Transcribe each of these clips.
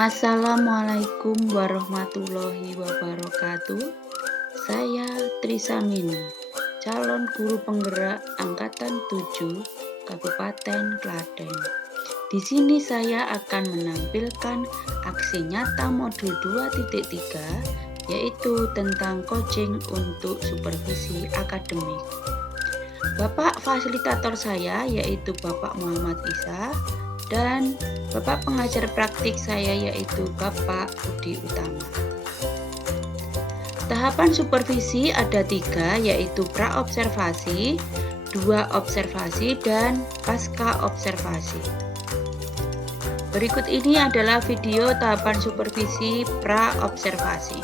Assalamualaikum warahmatullahi wabarakatuh. Saya Trisamini, calon guru penggerak angkatan 7 Kabupaten Klaten. Di sini saya akan menampilkan aksi nyata modul 2.3 yaitu tentang coaching untuk supervisi akademik. Bapak fasilitator saya yaitu Bapak Muhammad Isa dan Bapak pengajar praktik saya yaitu Bapak Budi Utama. Tahapan supervisi ada 3 yaitu pra-observasi, 2 observasi, dan pasca observasi. Berikut ini adalah video tahapan supervisi pra-observasi.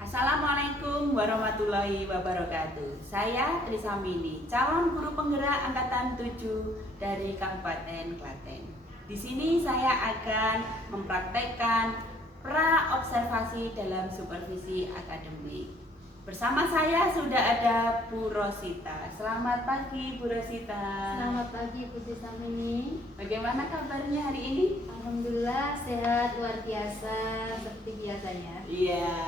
Assalamualaikum warahmatullahi wabarakatuh. Saya Trisamini, calon guru penggerak angkatan 7 dari Kabupaten Klaten. Di sini saya akan mempraktekkan pra-observasi dalam supervisi akademik. Bersama saya sudah ada Bu Rosita. Selamat pagi Bu Rosita. Selamat pagi Bu Trisamini. Bagaimana kabarnya hari ini? Alhamdulillah sehat luar biasa seperti biasanya. Iya.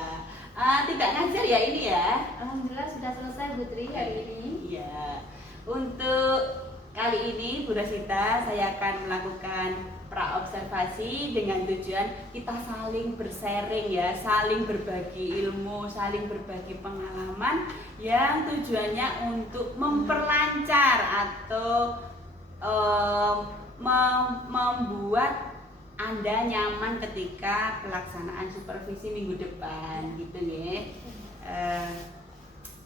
Tidak ngajar ya ini ya? Alhamdulillah sudah selesai Bu Tri hari ini. Iya. Untuk kali ini Bu Rosita saya akan melakukan pra-observasi dengan tujuan kita saling bersharing ya, saling berbagi ilmu, saling berbagi pengalaman yang tujuannya untuk memperlancar atau membuat Anda nyaman ketika pelaksanaan supervisi minggu depan gitu ya.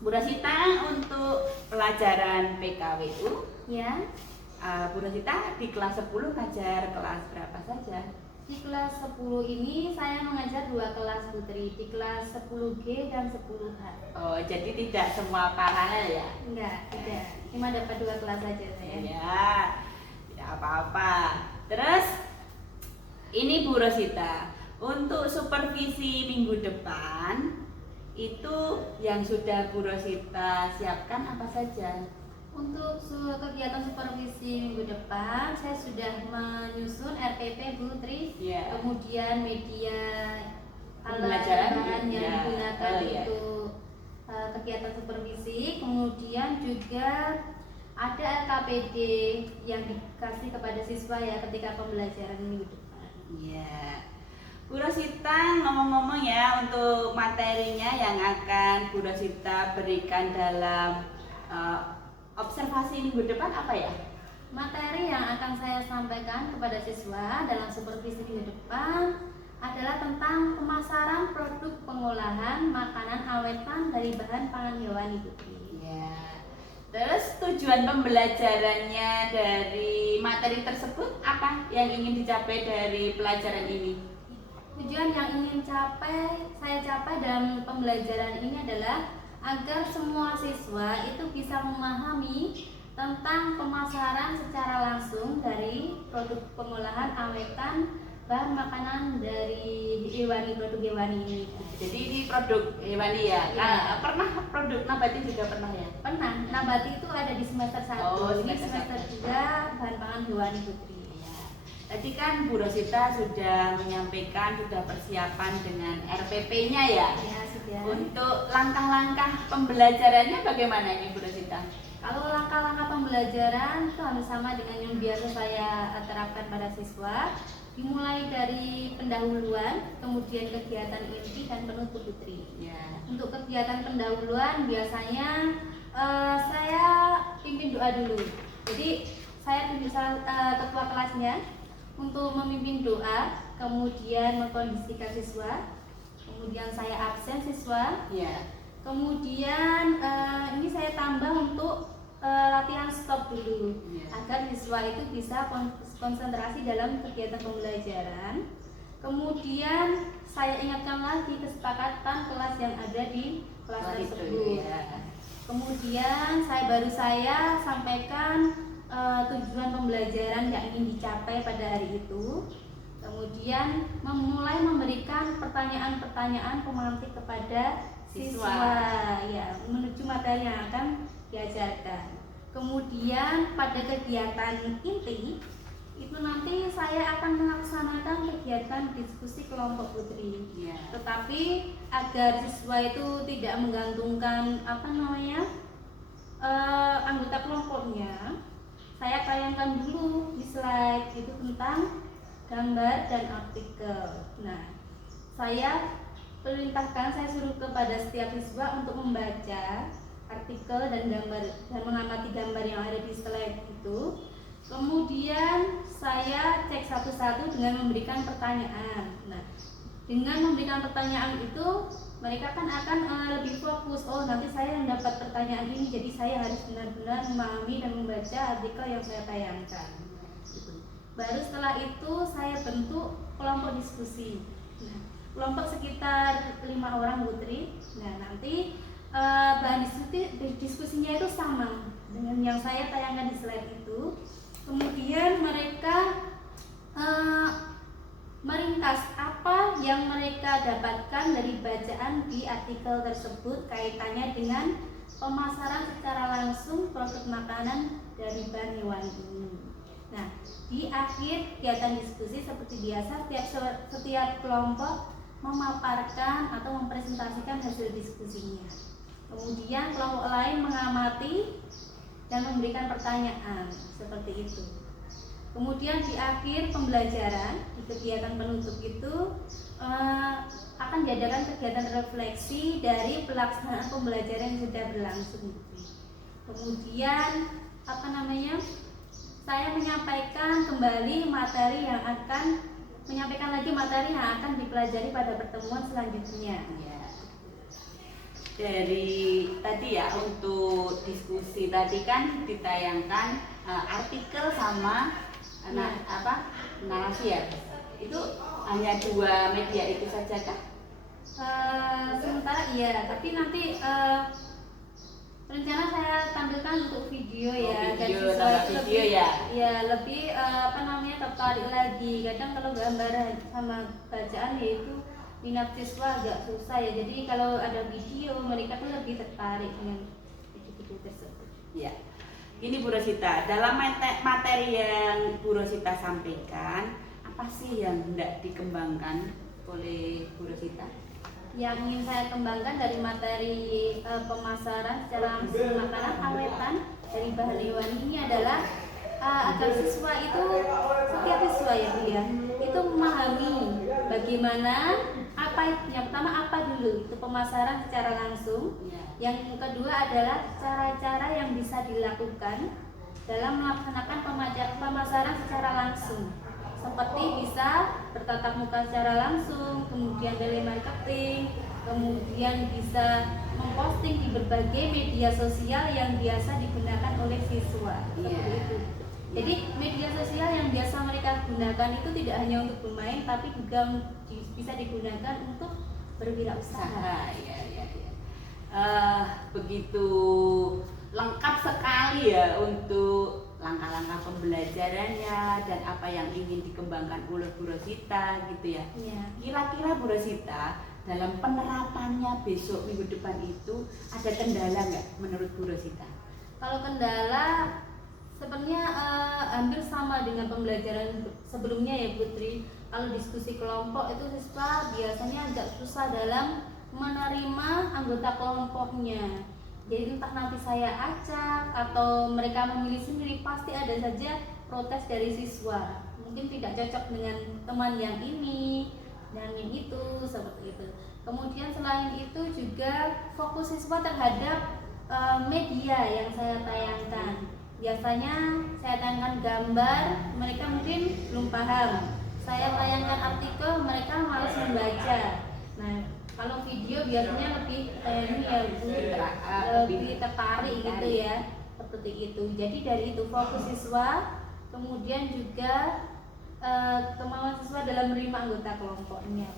Bu Rosita untuk pelajaran PKWU Ya. Bu Rosita di kelas 10 ngajar kelas berapa saja? Di kelas 10 ini saya mengajar 2 kelas Bu Tri, di kelas 10G dan 10H. Oh, jadi tidak semua paralel ya? Enggak, tidak. Cuma dapat 2 kelas saja saya. Ya, tidak apa-apa. Terus ini Bu Rosita, untuk supervisi minggu depan itu yang sudah Bu Rosita siapkan apa saja? Untuk kegiatan supervisi minggu depan saya sudah menyusun RPP Bu Tri, Ya. kemudian media Pembelajaran yang ya. digunakan Oh, ya. untuk kegiatan supervisi, kemudian juga ada LKPD yang dikasih kepada siswa ya ketika pembelajaran minggu depan. Iya. Bu Rosita ngomong-ngomong ya untuk materinya yang akan Bu Rosita berikan dalam observasi minggu depan apa ya? Materi yang akan saya sampaikan kepada siswa dalam supervisi minggu depan adalah tentang pemasaran produk pengolahan makanan awetan dari bahan pangan hewani Bu Tri. Ya. Terus tujuan pembelajarannya dari materi tersebut apa yang ingin dicapai dari pelajaran ini? Tujuan yang ingin saya capai dalam pembelajaran ini adalah agar semua siswa itu bisa memahami tentang pemasaran secara langsung dari produk pengolahan awetan bahan makanan dari produk hewani ini. Jadi ini produk hewani ya? Ya. Pernah produk nabati juga pernah ya? Pernah, nabati itu ada di semester 1. Oh, Ini semester semester 3 bahan pangan hewani Putri. Ya. Tadi kan Bu Rosita sudah menyampaikan sudah persiapan dengan RPP-nya ya? Ya, sudah. Untuk langkah-langkah pembelajarannya bagaimana ini Bu Rosita? Kalau langkah-langkah pembelajaran itu hampir sama dengan yang biasa saya terapkan pada siswa. Dimulai dari pendahuluan, kemudian kegiatan inti dan penutup Putri. Ya. Untuk kegiatan pendahuluan biasanya saya pimpin doa dulu. Jadi saya tunjuk ketua kelasnya untuk memimpin doa, kemudian mengkondisikan siswa, kemudian saya absen siswa, Ya. kemudian ini saya tambah untuk latihan stop dulu Ya. agar siswa itu bisa konsentrasi dalam kegiatan pembelajaran. Kemudian saya ingatkan lagi kesepakatan kelas yang ada di kelas tersebut. Ya. Kemudian saya sampaikan tujuan pembelajaran yang ingin dicapai pada hari itu. Kemudian mulai memberikan pertanyaan-pertanyaan pemantik kepada siswa ya menuju materi yang akan diajarkan. Kemudian pada kegiatan inti itu nanti saya akan melaksanakan kegiatan kegiatan diskusi kelompok Putri. Ya. Tetapi agar siswa itu tidak menggantungkan anggota kelompoknya, saya tayangkan dulu di slide itu tentang gambar dan artikel. Nah, saya suruh kepada setiap siswa untuk membaca artikel dan gambar dan mengamati gambar yang ada di slide itu. Kemudian saya cek satu-satu dengan memberikan pertanyaan. Nah, dengan memberikan pertanyaan itu mereka kan akan lebih fokus. Oh, nanti saya mendapat pertanyaan ini, jadi saya harus benar-benar memahami dan membaca artikel yang saya tayangkan. Baru setelah itu saya bentuk kelompok diskusi. Nah, kelompok sekitar 5 orang Putri. Nah, nanti bahan diskusinya itu sama dengan yang saya tayangkan di slide itu. Kemudian mereka meringkas apa yang mereka dapatkan dari bacaan di artikel tersebut kaitannya dengan pemasaran secara langsung produk makanan dari bahan hewani ini. Nah, di akhir kegiatan diskusi seperti biasa setiap kelompok memaparkan atau mempresentasikan hasil diskusinya. Kemudian kelompok lain mengamati dan memberikan pertanyaan seperti itu. Kemudian di akhir pembelajaran di kegiatan penutup itu akan diadakan kegiatan refleksi dari pelaksanaan pembelajaran yang sudah berlangsung. Kemudian saya menyampaikan kembali materi yang akan dipelajari pada pertemuan selanjutnya. Ya. Dari tadi ya untuk diskusi tadi kan ditayangkan artikel sama narasi ya. Itu hanya 2 media itu saja kah? Sementara iya, tapi nanti rencana saya tampilkan untuk video ya. Video, dan tambah siswa video ya. Ya lebih tertarik lagi. Kadang kalau gambar sama bacaan yaitu minat siswa agak susah ya. Jadi kalau ada video mereka tuh lebih tertarik dengan video tersebut. Ya. Ini Bu Rosita, dalam materi yang Bu Rosita sampaikan, apa sih yang hendak dikembangkan oleh Bu Rosita? Yang ingin saya kembangkan dari materi pemasaran secara langsung makanan awetan dari bahan hewani ini adalah agar siswa itu, setiap siswa ya Bu ya, itu memahami bagaimana yang pertama apa dulu itu pemasaran secara langsung. Yang kedua adalah cara-cara yang bisa dilakukan dalam melaksanakan pemasaran secara langsung, seperti bisa bertatap muka secara langsung, kemudian telemarketing, kemudian bisa memposting di berbagai media sosial yang biasa digunakan oleh siswa. Seperti itu. Jadi media sosial yang biasa mereka gunakan itu tidak hanya untuk bermain, tapi juga bisa digunakan untuk berwirausaha. Begitu lengkap sekali ya untuk langkah-langkah pembelajarannya dan apa yang ingin dikembangkan oleh Bu Rosita gitu ya. Kira-kira Bu Rosita dalam penerapannya besok minggu depan itu ada kendala nggak menurut Bu Rosita? Kalau kendala sebenarnya hampir sama dengan pembelajaran sebelumnya ya Putri. Kalau diskusi kelompok itu siswa biasanya agak susah dalam menerima anggota kelompoknya. Jadi entah nanti saya acak atau mereka memilih sendiri, pasti ada saja protes dari siswa. Mungkin tidak cocok dengan teman yang ini dan yang itu, seperti itu. Kemudian selain itu juga fokus siswa terhadap media yang saya tayangkan. Biasanya saya tayangkan gambar, mereka mungkin belum paham. Saya tayangkan artikel, mereka malas membaca. Nah, kalau video biasanya lebih lebih tertarik gitu ya, seperti itu. Jadi dari itu fokus siswa, kemudian juga kemauan siswa dalam menerima anggota kelompoknya.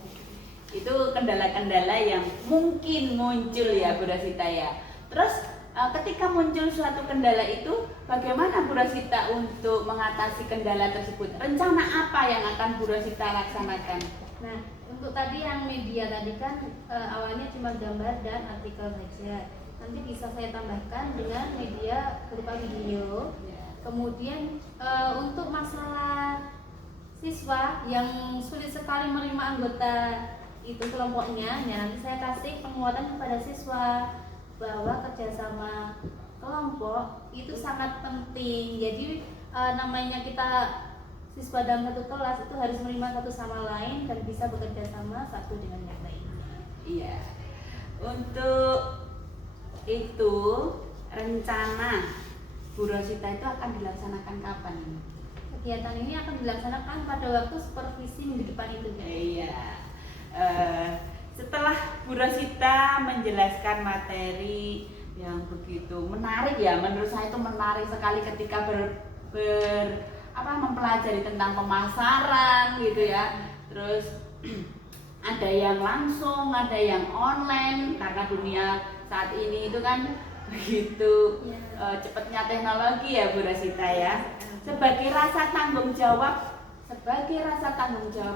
Itu kendala-kendala yang mungkin muncul ya Bu Rosita ya. Terus ketika muncul suatu kendala itu, bagaimana Bu Rosita untuk mengatasi kendala tersebut? Rencana apa yang akan Bu Rosita laksanakan? Nah, untuk tadi yang media tadi kan awalnya cuma gambar dan artikel saja. Nanti bisa saya tambahkan dengan media berupa video. Kemudian untuk masalah siswa yang sulit sekali menerima anggota itu kelompoknya, ya nanti saya kasih penguatan kepada siswa bahwa kerjasama kelompok itu sangat penting. Jadi namanya kita siswa dalam satu kelas itu harus menerima satu sama lain dan bisa bekerja sama satu dengan yang lain. Iya. Untuk itu rencana Bu Rosita itu akan dilaksanakan kapan ini? Kegiatan ini akan dilaksanakan pada waktu supervisi minggu depan itu. Iya. Setelah Bu Rosita menjelaskan materi yang begitu menarik ya, menurut saya itu menarik sekali ketika mempelajari tentang pemasaran gitu ya. Terus ada yang langsung, ada yang online karena dunia saat ini itu kan begitu cepatnya teknologi ya Bu Rosita ya. Sebagai rasa tanggung jawab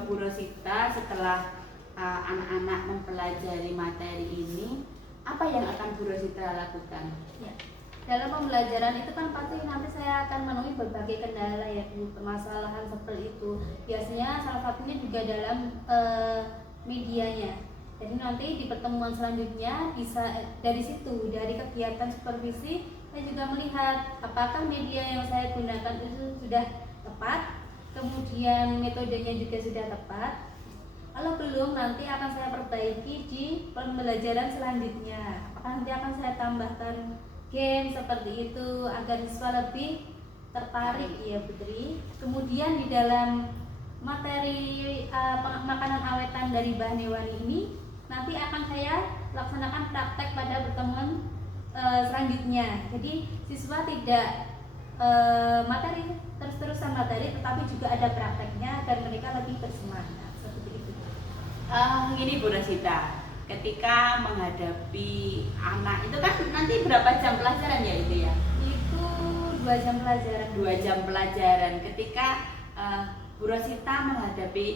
Bu Rosita setelah anak-anak mempelajari materi ini, apa yang akan Bu Rosita lakukan? Ya. Dalam pembelajaran itu kan pasti nanti saya akan menemui berbagai kendala ya Bu, permasalahan seperti itu. Biasanya salah satunya juga dalam medianya. Jadi nanti di pertemuan selanjutnya bisa dari situ, dari kegiatan supervisi saya juga melihat apakah media yang saya gunakan itu sudah tepat, kemudian metodenya juga sudah tepat. Kalau belum, nanti akan saya perbaiki di pembelajaran selanjutnya. Apakah nanti akan saya tambahkan game seperti itu agar siswa lebih tertarik ya Putri. Kemudian di dalam materi makanan awetan dari bahan hewani ini nanti akan saya laksanakan praktek pada pertemuan selanjutnya. Jadi siswa tidak materi terus-terusan materi, tetapi juga ada prakteknya agar mereka lebih bersemangat. Gini Bu Rosita, ketika menghadapi anak itu kan nanti berapa jam pelajaran ya itu ya? Itu 2 jam pelajaran. 2 jam pelajaran. Ketika Bu Rosita menghadapi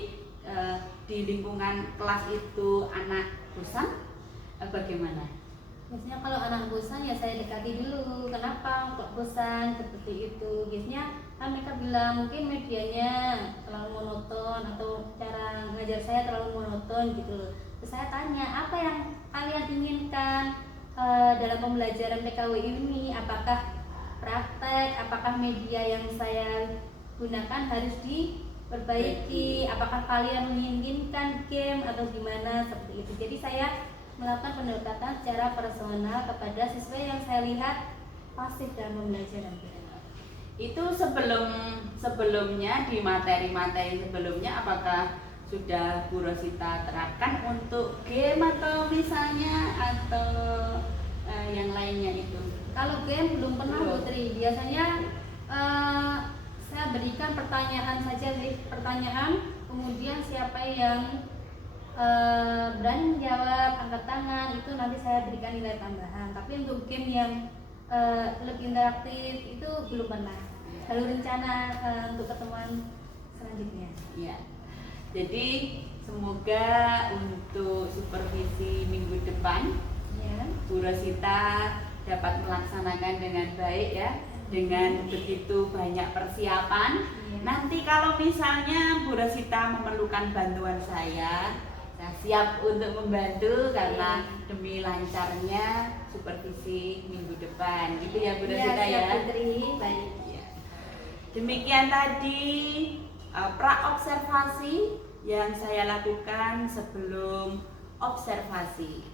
di lingkungan kelas itu anak bosan, bagaimana? Biasanya kalau anak bosan ya saya dekati dulu, kenapa kok bosan seperti itu. Biasanya kan mereka bilang mungkin medianya terlalu monoton atau cara ngajar saya terlalu monoton gitu loh. Terus saya tanya, apa yang kalian inginkan dalam pembelajaran PKW ini? Apakah praktek, apakah media yang saya gunakan harus diperbaiki, apakah kalian menginginkan game atau gimana seperti itu. Jadi saya melakukan pendekatan secara personal kepada siswa yang saya lihat pasif dalam pembelajaran. Itu sebelumnya di materi-materi sebelumnya apakah sudah Bu Rosita terapkan untuk game atau misalnya atau yang lainnya itu? Kalau game belum pernah Putri. Biasanya saya berikan pertanyaan saja sih, pertanyaan, kemudian siapa yang berani menjawab, angkat tangan, itu nanti saya berikan nilai tambahan. Tapi untuk game yang lebih interaktif itu belum pernah. Lalu rencana untuk pertemuan selanjutnya. Ya. Jadi semoga untuk supervisi minggu depan Ya. Bu Rosita dapat melaksanakan dengan baik ya, dengan begitu banyak persiapan. Ya. Nanti kalau misalnya Bu Rosita memerlukan bantuan saya siap untuk membantu karena demi lancarnya supervisi minggu depan. Gitu ya Bu Rosita ya. Putri, baik. Ya. Demikian tadi pra-observasi yang saya lakukan sebelum observasi.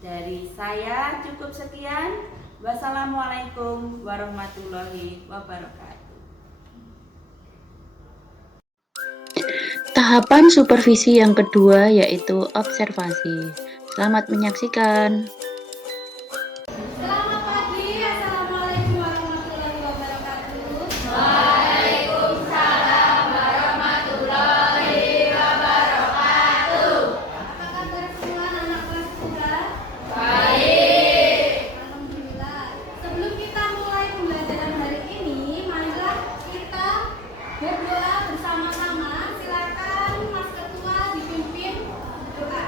Dari saya cukup sekian. Wassalamualaikum warahmatullahi wabarakatuh. Tahapan supervisi yang kedua yaitu observasi. Selamat menyaksikan. Selamat pagi, assalamualaikum warahmatullahi wabarakatuh. Waalaikumsalam warahmatullahi wabarakatuh. Apa kabar semua anak kelas 3? Baik. Alhamdulillah. Sebelum kita mulai pembelajaran hari ini, marilah kita berdoa bersama-sama. Silakan Mas Ketua dipimpin doa.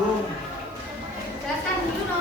Jelaskan dulu no.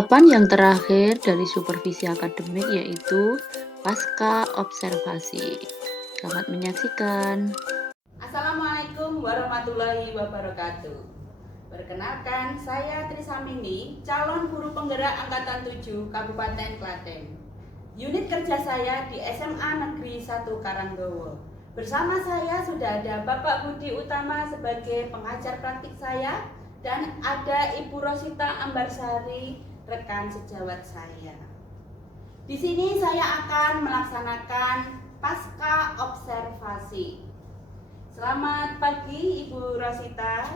Tahapan yang terakhir dari supervisi akademik yaitu pasca observasi. Selamat menyaksikan. Assalamualaikum warahmatullahi wabarakatuh. Perkenalkan, saya Trisamini, calon guru penggerak Angkatan 7 Kabupaten Klaten. Unit kerja saya di SMA Negeri 1 Karangdowo. Bersama saya sudah ada Bapak Budi Utama sebagai pengajar praktik saya dan ada Ibu Rosita Ambarsari, rekan sejawat saya. Di sini saya akan melaksanakan pasca observasi. Selamat pagi Ibu Rosita.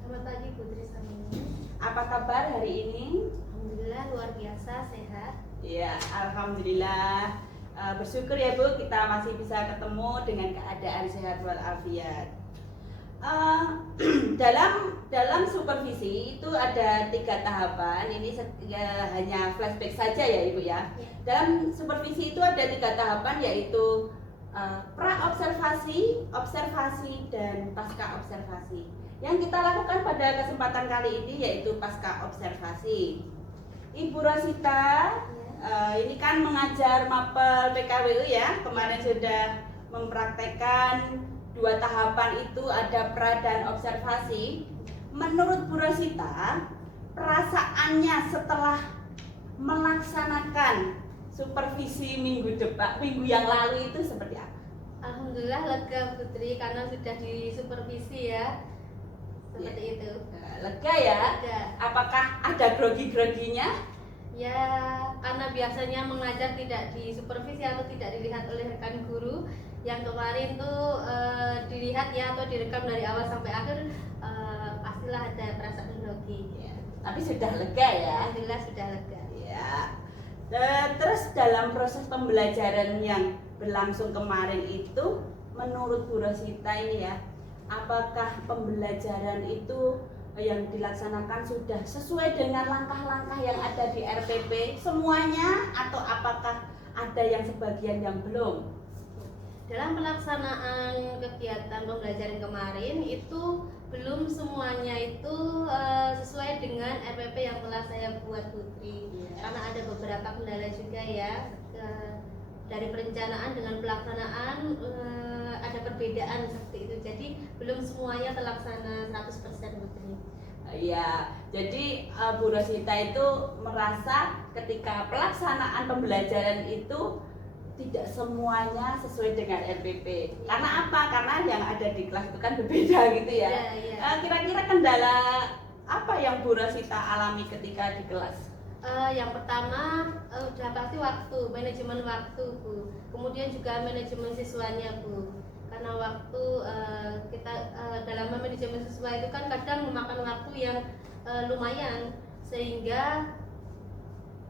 Selamat pagi Putri Samini. Apa kabar hari ini? Alhamdulillah luar biasa sehat. Ya, alhamdulillah. Bersyukur ya Bu, kita masih bisa ketemu dengan keadaan sehat walafiat. Dalam supervisi itu ada 3 tahapan. Ini hanya flashback saja ya Ibu ya. Dalam supervisi itu ada 3 tahapan, yaitu pra observasi, observasi, dan pasca observasi. Yang kita lakukan pada kesempatan kali ini yaitu pasca observasi. Ibu Rosita, ini kan mengajar mapel PKWU ya. Kemarin sudah mempraktekkan 2 tahapan itu, ada pra dan observasi. Menurut Bu Rosita, perasaannya setelah melaksanakan supervisi minggu yang lalu itu seperti apa? Alhamdulillah lega Putri karena sudah disupervisi ya. Seperti itu. Lega ya? Lega. Apakah ada grogi-groginya? Ya, karena biasanya mengajar tidak disupervisi atau tidak dilihat oleh rekan guru. Yang kemarin tuh dilihat ya atau direkam dari awal sampai akhir, pastilah ada perasaan grogi. Ya, tapi sudah lega ya? Alhamdulillah sudah lega. Ya. Terus dalam proses pembelajaran yang berlangsung kemarin itu, menurut Bu Rosita ini ya, apakah pembelajaran itu yang dilaksanakan sudah sesuai dengan langkah-langkah yang ada di RPP semuanya, atau apakah ada yang sebagian yang belum? Dalam pelaksanaan kegiatan pembelajaran kemarin itu belum semuanya itu sesuai dengan RPP yang telah saya buat Putri. Karena ada beberapa kendala juga ya, dari perencanaan dengan pelaksanaan ada perbedaan seperti itu. Jadi belum semuanya terlaksana 100% Putri. Ya, jadi Bu Rosita itu merasa ketika pelaksanaan pembelajaran itu tidak semuanya sesuai dengan RPP. Karena apa? Karena yang ada di kelas itu kan berbeda gitu ya. Kira-kira kendala apa yang Bu Rosita alami ketika di kelas? Yang pertama udah pasti waktu, manajemen waktu Bu. Kemudian juga manajemen siswanya Bu. Karena waktu kita dalam manajemen siswa itu kan kadang memakan waktu yang lumayan, sehingga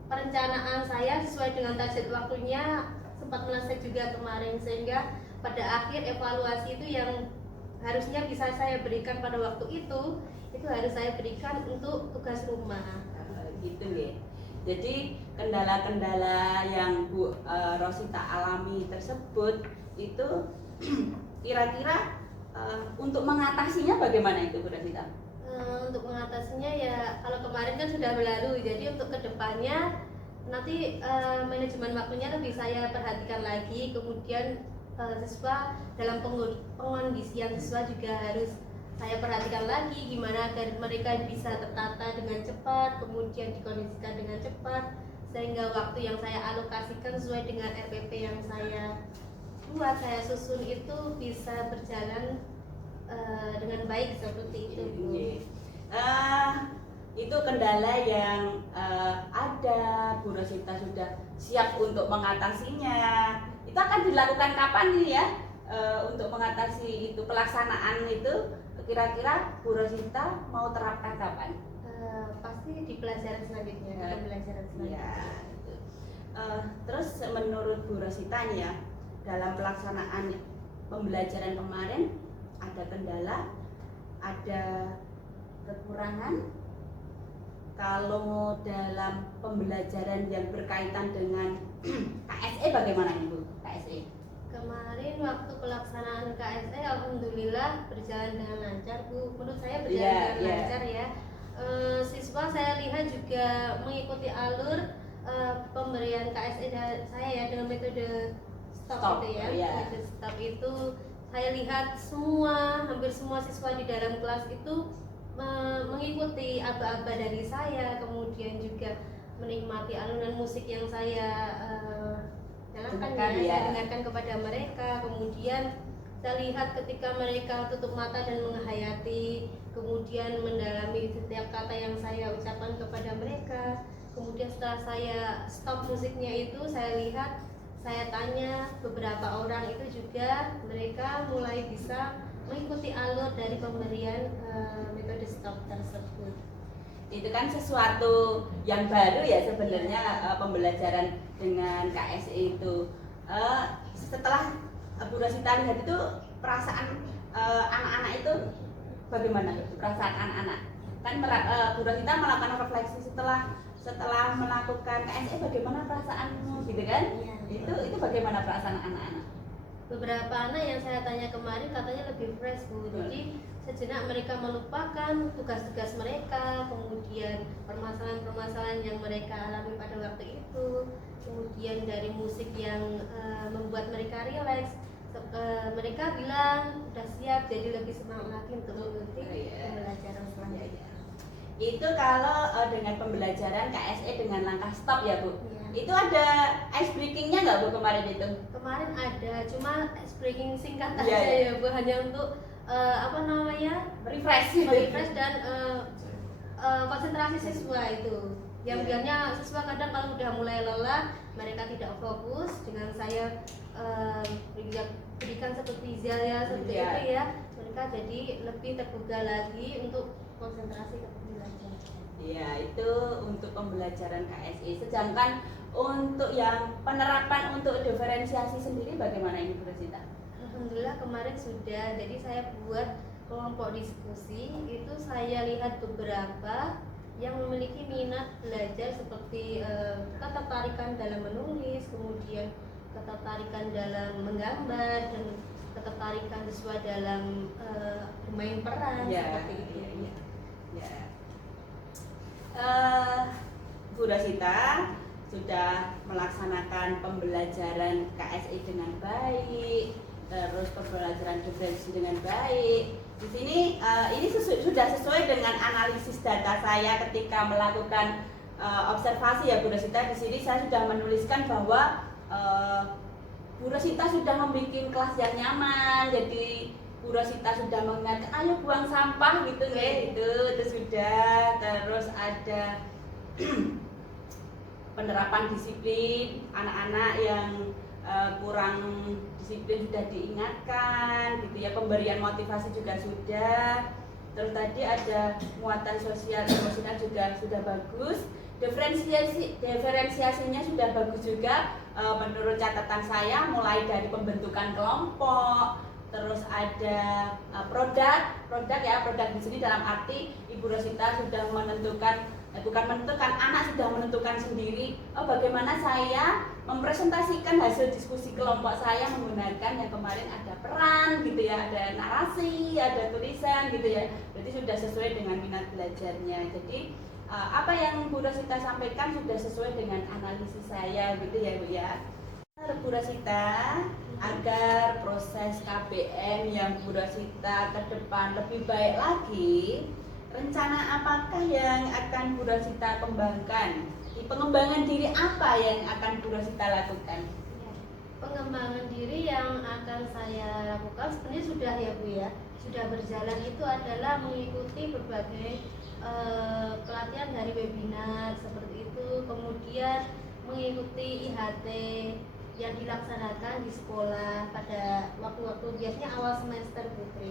perencanaan saya sesuai dengan target waktunya sempat meleset juga kemarin, sehingga pada akhir evaluasi itu yang harusnya bisa saya berikan pada waktu itu harus saya berikan untuk tugas rumah. Gitu ya. Jadi kendala-kendala yang Bu Rosita alami tersebut itu kira-kira untuk mengatasinya bagaimana itu Bu Rosita? Untuk mengatasinya ya, kalau kemarin kan sudah berlalu, jadi untuk kedepannya nanti manajemen waktunya lebih saya perhatikan lagi. Kemudian siswa dalam pengondisian siswa juga harus saya perhatikan lagi, gimana agar mereka bisa tertata dengan cepat, kemudian dikondisikan dengan cepat, sehingga waktu yang saya alokasikan sesuai dengan RPP yang saya buat, saya susun itu bisa berjalan dengan baik seperti itu Bu. Itu kendala yang ada, Bu Rosita sudah siap untuk mengatasinya. Itu akan dilakukan kapan nih ya, untuk mengatasi itu, pelaksanaan itu kira-kira Bu Rosita mau terapkan kapan? Pasti di pelajaran selanjutnya, Ya, gitu. Terus menurut Bu Rosita nih ya, dalam pelaksanaan pembelajaran kemarin ada kendala, ada kekurangan. Kalau dalam pembelajaran yang berkaitan dengan KSE bagaimana Ibu? KSE kemarin waktu pelaksanaan KSE alhamdulillah berjalan dengan lancar Bu. Menurut saya berjalan dengan lancar ya. Siswa saya lihat juga mengikuti alur pemberian KSE saya ya, dengan metode stop itu ya. ya. Metode stop itu saya lihat hampir semua siswa di dalam kelas itu mengikuti aba-aba dari saya, kemudian juga menikmati alunan musik yang saya jalankan saya dengarkan kepada mereka. Kemudian saya lihat ketika mereka tutup mata dan menghayati, kemudian mendalami setiap kata yang saya ucapkan kepada mereka. Kemudian setelah saya stop musiknya itu, saya lihat, saya tanya beberapa orang itu juga, mereka mulai bisa mengikuti alur dari pemberian metode stop tersebut. Itu kan sesuatu yang baru ya sebenarnya, pembelajaran dengan KSE itu. Setelah Bu Rosita lihat itu, perasaan anak-anak itu bagaimana? Perasaan anak-anak kan Bu Rosita melakukan refleksi setelah melakukan KSE, bagaimana perasaanmu gitu kan? Ya. Itu bagaimana perasaan anak-anak? Beberapa anak yang saya tanya kemarin katanya lebih fresh Bu. Jadi sejenak mereka melupakan tugas-tugas mereka, kemudian permasalahan-permasalahan yang mereka alami pada waktu itu, kemudian dari musik yang membuat mereka rileks. Mereka bilang udah siap, jadi lebih semangat lagi untuk mengikuti pembelajaran selanjutnya. Itu kalau dengan pembelajaran KSE dengan langkah stop ya Bu. Ya. Itu ada ice breakingnya nggak Bu kemarin itu? Kemarin ada, cuma breaking singkat Iya, aja iya. ya Bu, hanya untuk Refresh. dan konsentrasi siswa itu. Yang biasanya siswa kadang kalau udah mulai lelah, mereka tidak fokus. Dengan saya berikan seperti Zia seperti itu ya, mereka jadi lebih terbuka lagi untuk konsentrasi ke pembelajaran. Iya, itu untuk pembelajaran KSE. Sedangkan untuk yang penerapan untuk diferensiasi sendiri bagaimana ini Bu Rosita? Alhamdulillah kemarin sudah. Jadi saya buat kelompok diskusi, itu saya lihat beberapa yang memiliki minat belajar seperti ketertarikan dalam menulis, kemudian ketertarikan dalam menggambar, dan ketertarikan siswa dalam bermain peran seperti itu. Ya. Bu Rosita sudah melaksanakan pembelajaran KSE dengan baik, terus pembelajaran diferensiasi dengan baik. Di sini ini sudah sesuai dengan analisis data saya ketika melakukan observasi ya Bu Rosita. Di sini saya sudah menuliskan bahwa Bu Rosita sudah membuat kelas yang nyaman. Jadi Bu Rosita sudah mengatakan ayo buang sampah gitu ya, itu sudah. Terus ada penerapan disiplin, anak-anak yang kurang disiplin sudah diingatkan gitu ya, pemberian motivasi juga sudah. Terus tadi ada muatan sosial emosional juga sudah bagus, diferensiasinya sudah bagus juga. Menurut catatan saya, mulai dari pembentukan kelompok, terus ada produk di sini dalam arti Ibu Rosita sudah anak sudah menentukan sendiri bagaimana saya mempresentasikan hasil diskusi kelompok saya menggunakan yang kemarin ada peran gitu ya, ada narasi, ada tulisan gitu ya. Berarti sudah sesuai dengan minat belajarnya. Jadi apa yang Bu Rosita sampaikan sudah sesuai dengan analisis saya gitu ya Bu ya. Bu Rosita, agar proses KBM yang Bu Rosita ke depan lebih baik lagi, rencana apakah yang akan Bu Rosita kembangkan? Di pengembangan diri apa yang akan Bu Rosita lakukan? Pengembangan diri yang akan saya lakukan sebenarnya sudah ya Bu ya, sudah berjalan. Itu adalah mengikuti berbagai pelatihan dari webinar seperti itu, kemudian mengikuti IHT yang dilaksanakan di sekolah pada waktu-waktu biasanya awal semester Putri.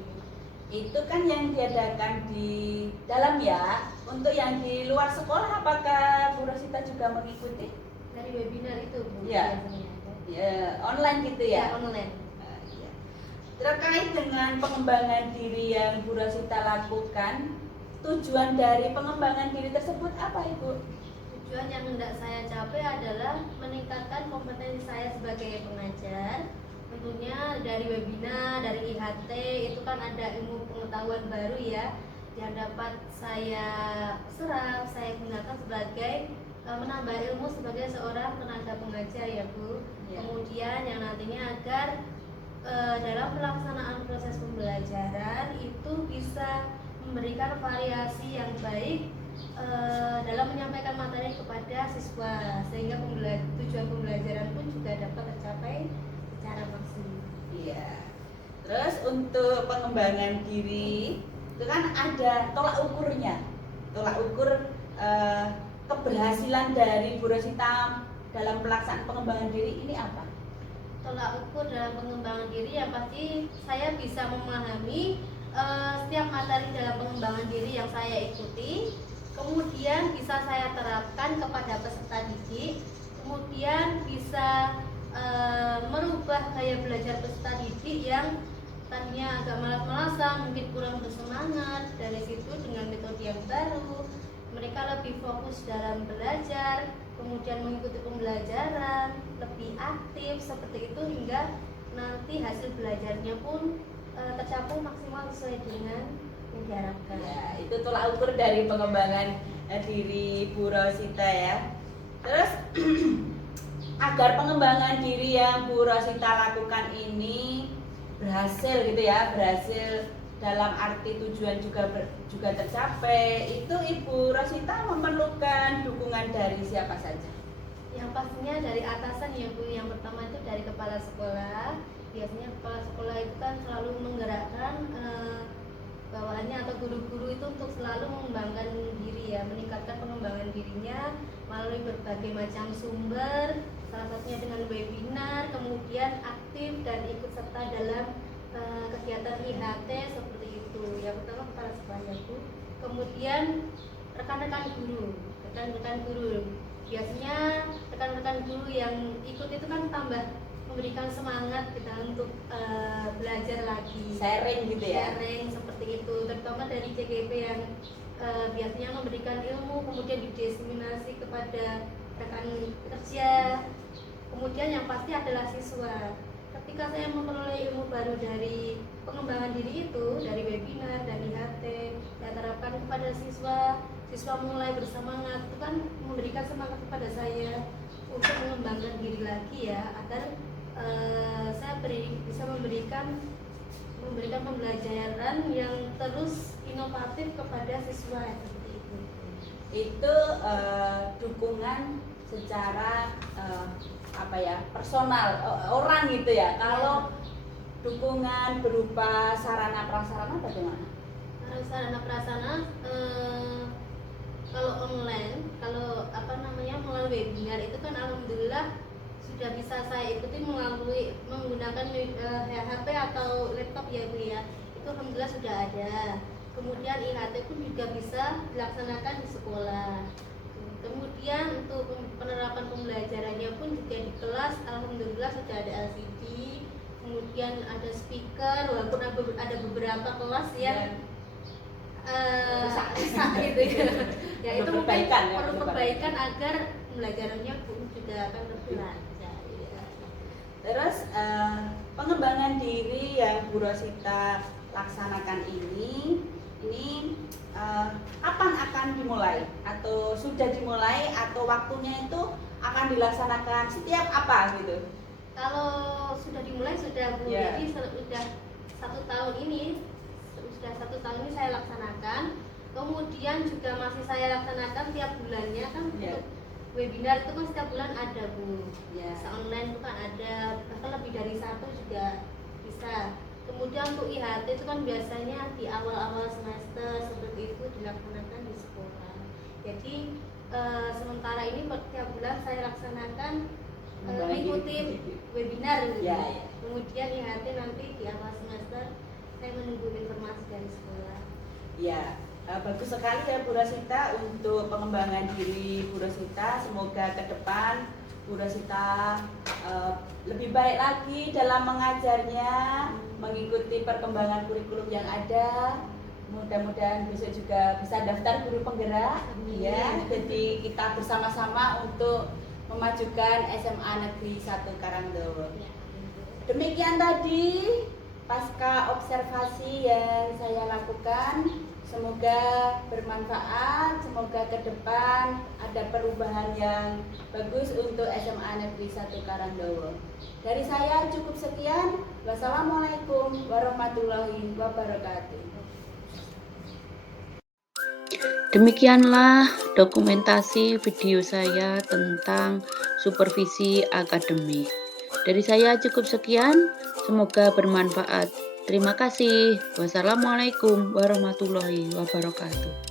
Itu kan yang diadakan di dalam ya. Untuk yang di luar sekolah apakah Bu Rosita juga mengikuti? Dari webinar itu Bu, Ya. biasanya ada. Ya, online gitu ya? Ya, online. Iya. Terkait dengan pengembangan diri yang Bu Rosita lakukan, tujuan dari pengembangan diri tersebut apa Ibu? Tujuan yang hendak saya capai adalah meningkatkan kompetensi saya sebagai pengajar. Tentunya dari webinar, dari IHT itu kan ada ilmu pengetahuan baru ya, yang dapat saya serap, saya gunakan sebagai menambah ilmu sebagai seorang tenaga pengajar ya Bu. Ya. Kemudian yang nantinya agar dalam pelaksanaan proses pembelajaran itu bisa memberikan variasi yang baik dalam menyampaikan materi kepada siswa, sehingga tujuan pembelajaran pun juga dapat tercapai secara maksimal. Iya. Terus untuk pengembangan diri itu kan ada tolak ukurnya. Tolak ukur keberhasilan dari Bu Rosita dalam pelaksanaan pengembangan diri ini apa? Tolak ukur dalam pengembangan diri yang pasti saya bisa memahami setiap materi dalam pengembangan diri yang saya ikuti, kemudian bisa saya terapkan kepada peserta didik, kemudian bisa merubah gaya belajar peserta didik yang tadinya agak malas-malasan, mungkin kurang bersemangat. Dari situ dengan metode yang baru mereka lebih fokus dalam belajar, kemudian mengikuti pembelajaran, lebih aktif seperti itu, hingga nanti hasil belajarnya pun tercapai maksimal sesuai dengan yang diharapkan. Ya, itu tolak ukur dari pengembangan diri Bu Rosita ya. Terus agar pengembangan diri yang Bu Rosita lakukan ini berhasil gitu ya, berhasil dalam arti tujuan juga tercapai, itu Ibu Rosita memerlukan dukungan dari siapa saja? Yang pastinya dari atasan ya Bu. Yang pertama itu dari kepala sekolah. Biasanya kepala sekolah itu kan selalu menggerakkan bawahannya atau guru-guru itu untuk selalu mengembangkan diri ya, meningkatkan pengembangan dirinya melalui berbagai macam sumber, salah satunya dengan webinar, kemudian aktif dan ikut serta dalam kegiatan IHT seperti itu. Yang pertama kepala sekolah ya Bu. Kemudian rekan-rekan guru, biasanya rekan-rekan guru yang ikut itu kan tambah memberikan semangat kita untuk belajar lagi, Sharing gitu ya? sharing seperti itu, terutama dari CGP yang biasanya memberikan ilmu kemudian didiseminasi kepada rekan kerja. Kemudian yang pasti adalah siswa. Ketika saya memperoleh ilmu baru dari pengembangan diri itu, dari webinar dan IHT, saya terapkan kepada siswa mulai bersemangat, itu kan memberikan semangat kepada saya untuk mengembangkan diri lagi ya, agar saya bisa memberikan pembelajaran yang terus inovatif kepada siswa seperti itu. Itu dukungan secara personal orang gitu ya. Kalau dukungan berupa sarana prasarana bagaimana? Kalau sarana prasarana kalau online, melalui webinar itu kan alhamdulillah sudah bisa saya ikuti menggunakan HP atau laptop ya Bu ya. Itu alhamdulillah sudah ada. Kemudian IHT pun juga bisa dilaksanakan di sekolah. Kemudian untuk penerapan pembelajarannya pun juga di kelas alhamdulillah sudah ada LCD, kemudian ada speaker, walaupun ada beberapa kelas yang rusak gitu ya. Ya itu mungkin perlu perbaikan agar pembelajarannya pun juga akan lebih lancar ya. Terus pengembangan diri yang Bu Rosita laksanakan ini kapan akan dimulai atau sudah dimulai atau waktunya itu akan dilaksanakan setiap apa gitu? Kalau sudah dimulai sudah Bu, Yeah. Jadi sudah satu tahun ini saya laksanakan. Kemudian juga masih saya laksanakan tiap bulannya kan. Yeah. Untuk webinar itu kan setiap bulan ada Bu. Yeah. Bisa online itu kan ada, bahkan lebih dari satu juga bisa. Kemudian untuk IHT itu kan biasanya di awal-awal semester seperti itu dilaksanakan di sekolah. Jadi sementara ini setiap bulan saya laksanakan mengikuti webinar gitu. Ya. Kemudian IHT nanti di awal semester saya menunggu informasi dari sekolah. Ya, bagus sekali ya Bu Rosita untuk pengembangan diri Bu Rosita. Semoga ke depan Bu Rosita lebih baik lagi dalam mengajarnya, mengikuti perkembangan kurikulum yang ada. Mudah-mudahan besok juga bisa daftar guru penggerak. Ya, jadi kita bersama-sama untuk memajukan SMA Negeri 1 Karangdowo. Ya. Demikian tadi pasca observasi yang saya lakukan. Semoga bermanfaat, semoga ke depan ada perubahan yang bagus untuk SMA Negeri 1 Karangdowo. Dari saya cukup sekian. Wassalamualaikum warahmatullahi wabarakatuh. Demikianlah dokumentasi video saya tentang supervisi akademik. Dari saya cukup sekian, semoga bermanfaat. Terima kasih. Wassalamualaikum warahmatullahi wabarakatuh.